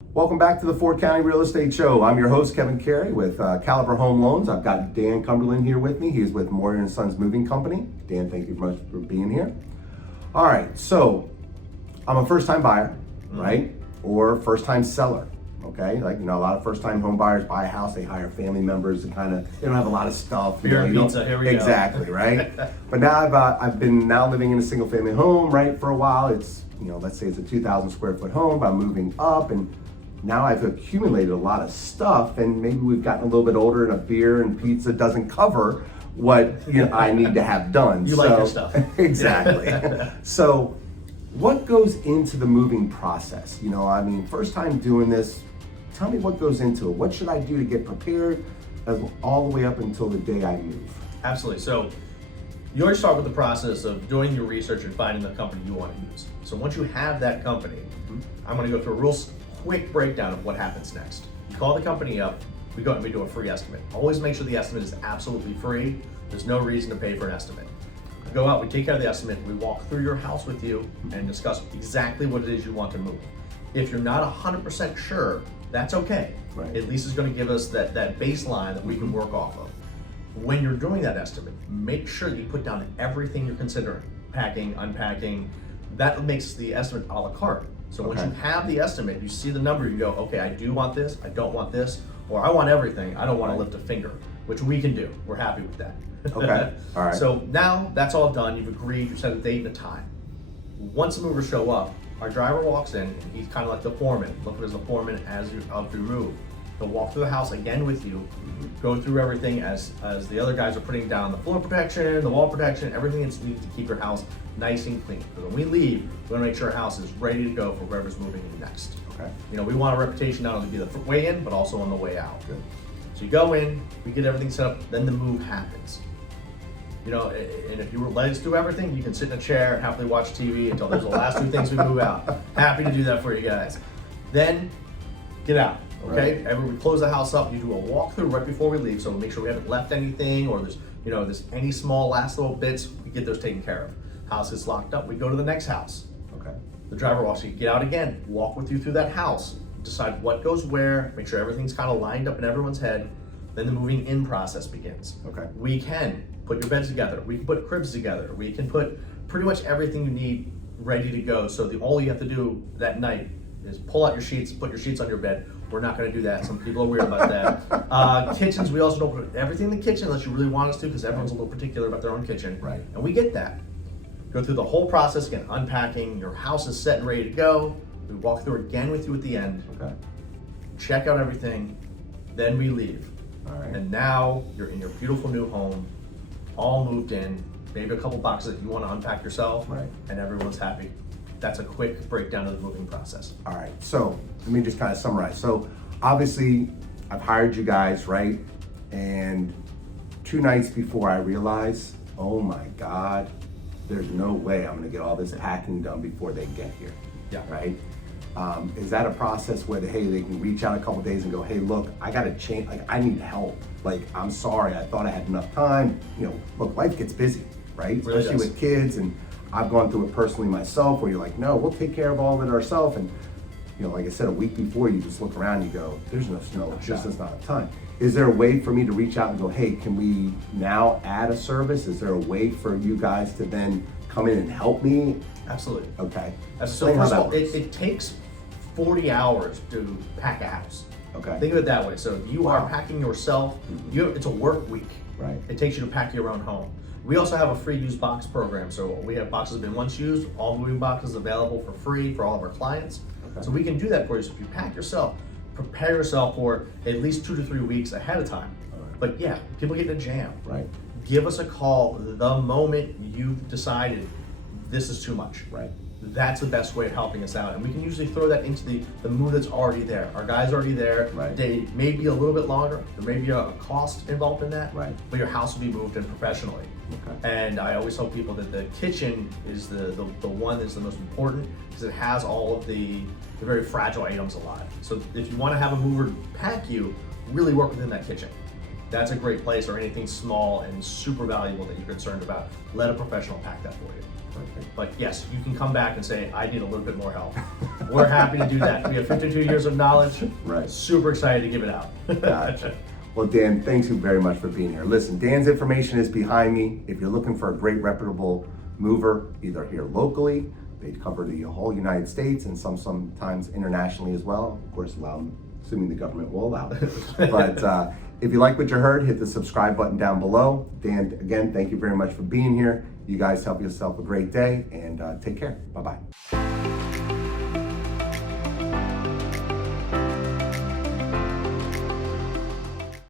Welcome back to the Fort County Real Estate Show. I'm your host, Kevin Carey with Caliber Home Loans. I've got Dan Cumberland here with me. He's with Moyer Sons Moving Company. Dan, thank you very much for being here. All right, so I'm a first-time buyer, right? Or first-time seller, okay? Like, a lot of first-time home buyers buy a house, they hire family members and they don't have a lot of stuff. Beer and pizza, here we go. Exactly, right? But now I've been living in a single-family home, right, for a while. It's, let's say it's a 2,000 square foot home, but I'm moving up and now I've accumulated a lot of stuff, and maybe we've gotten a little bit older, and a beer and pizza doesn't cover what I need to have done. You like your stuff. Exactly. So what goes into the moving process? First time doing this, tell me what goes into it. What should I do to get prepared all the way up until the day I move? Absolutely. So you always start with the process of doing your research and finding the company you want to use. So once you have that company, I'm going to go through a real quick breakdown of what happens next. You call the company up, we go and we do a free estimate. Always make sure the estimate is absolutely free. There's no reason to pay for an estimate. We go out, we take care of the estimate, we walk through your house with you and discuss exactly what it is you want to move. If you're not 100% sure, that's okay. Right. At least it's going to give us that baseline that we can work off of. When you're doing that estimate, make sure that you put down everything you're considering. Packing, unpacking, that makes the estimate a la carte. So once you have the estimate, you see the number, you go, okay, I do want this, I don't want this, or I want everything, I don't want to lift a finger, which we can do. We're happy with that. Okay, all right. So now that's all done, you've agreed, you've set a date and a time. Once the movers show up, our driver walks in, and he's kind of like the foreman. Look at as the foreman as you move. He'll walk through the house again with you, go through everything as the other guys are putting down the floor protection, the wall protection, everything that's needed to keep your house nice and clean. Because when we leave, we want to make sure our house is ready to go for whoever's moving in next. Okay. We want a reputation not only to be the way in, but also on the way out. Good. So you go in, we get everything set up, then the move happens. And if you let us do everything, you can sit in a chair and happily watch TV until there's the last two things we move out. Happy to do that for you guys. Then, get out. Okay, Right. we close the house up. You do a walkthrough right before we leave, so we make sure we haven't left anything, or there's any small last little bits. We get those taken care of. House is locked up. We go to the next house. Okay. The driver walks you. Get out again. Walk with you through that house. Decide what goes where. Make sure everything's kind of lined up in everyone's head. Then the moving in process begins. Okay. We can put your beds together. We can put cribs together. We can put pretty much everything you need ready to go. So all you have to do that night is pull out your sheets, put your sheets on your bed. We're not going to do that. Some people are weird about that. Kitchens, we also don't put everything in the kitchen unless you really want us to, because everyone's a little particular about their own kitchen. Right. And we get that. Go through the whole process again, unpacking. Your house is set and ready to go. We walk through it again with you at the end. Okay. Check out everything. Then we leave. All right. And now you're in your beautiful new home, all moved in. Maybe a couple boxes that you want to unpack yourself. Right. And everyone's happy. That's a quick breakdown of the moving process. All right, so let me just kind of summarize. So obviously I've hired you guys, right? And 2 nights before I realize, oh my God, there's no way I'm gonna get all this packing done before they get here. Yeah. Right? Is that a process where they can reach out a couple days and go, hey, look, I gotta change, I need help. I'm sorry, I thought I had enough time. Look, life gets busy, right? Really Especially does. with kids, and I've gone through it personally myself, where you're like, no, we'll take care of all of it ourselves. And like I said, a week before, you just look around and you go, there's no snow, it's just not enough time. Is there a way for me to reach out and go, hey, can we now add a service? Is there a way for you guys to then come in and help me? Absolutely. Okay. So Explain how first of that all, works. it takes 40 hours to pack a house. Okay. Think of it that way. So if you are packing yourself, it's a work week. Right. It takes you to pack your own home. We also have a free used box program. So we have boxes that have been once used, all moving boxes available for free for all of our clients. Okay. So we can do that for you. So if you pack yourself, prepare yourself for at least 2 to 3 weeks ahead of time. Right. But yeah, people get in a jam. Right. Give us a call the moment you've decided this is too much. Right. That's the best way of helping us out. And we can usually throw that into the move that's already there. Our guy's already there. Right. They may be a little bit longer. There may be a cost involved in that. Right. But your house will be moved in professionally. Okay. And I always tell people that the kitchen is the one that's the most important, because it has all of the very fragile items alive. So if you want to have a mover pack you, really work within that kitchen. that's a great place, or anything small and super valuable that you're concerned about, let a professional pack that for you. Perfect. But yes, you can come back and say, I need a little bit more help. We're happy to do that. We have 52 years of knowledge. Right. Super excited to give it out. Gotcha. Well, Dan, thanks you very much for being here. Listen, Dan's information is behind me. If you're looking for a great reputable mover, either here locally, they cover the whole United States and sometimes internationally as well. Of course, assuming the government will allow. But if you like what you heard, hit the subscribe button down below. Dan, again, thank you very much for being here. You guys have yourself a great day and take care. Bye-bye.